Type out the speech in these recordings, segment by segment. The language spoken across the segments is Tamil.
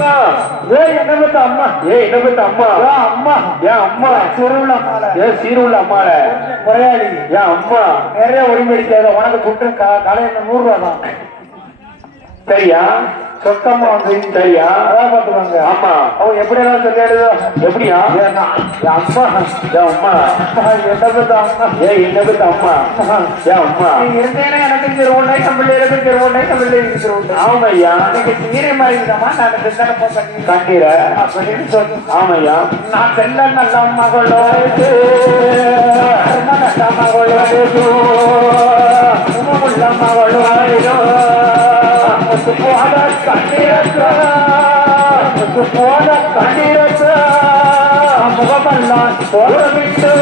அம்மா என்ன பத்த அம்மா என்ன பத்த அம்மா அம்மா ஏன் அம்மா சீருள்ள அம்மால சீருள்ள அம்மால முறையாளி ஏன் அம்மா நிறைய ஒளிமடிக்காத உனக்கு துட்டு கடையில 100 ரூபா தான் சரியா சொத்தம்மா வந்து சரியா அதான் பாத்துவாங்க ஆமா அவங்க எப்படி எல்லாம் சொல்லிடுதோ எப்படியா அம்மா என் அம்மா என்ன பத்த அம்மா என்ன பத்த அம்மா என் அம்மா நீ இருந்தேன்னா எனக்கு திருவுண்டை கம்பிள்ளைக்கும் திருவுண்டை கம்பிள்ளைக்கு திருவுண்டை ஆமையா நீங்க சீரை மாறிதாமா நான் பின்னால போய் கண்டிர அப்படின்னு சொல்லு ஆமையா நான் செல்ல நல்ல மகளோ நல்ல மகளோ உள்ள மகளோ போன கண்ணீரற்ற முகமெல்லாம் போடவிட்டு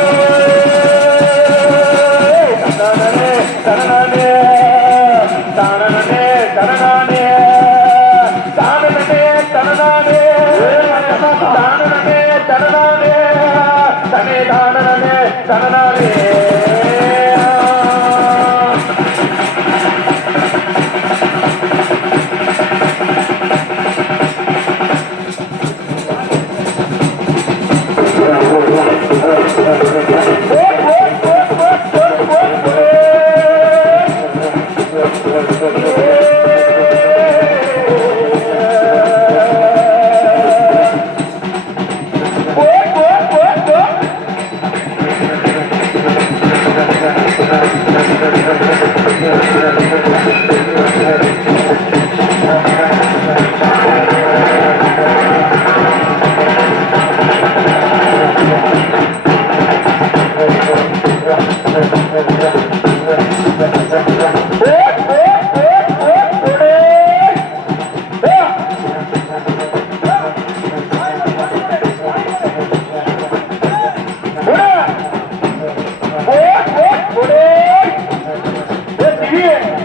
தரணே தரணே தரணே தரணே தானே தரணே தானே தரணே தனே தானே தரணே Yeah.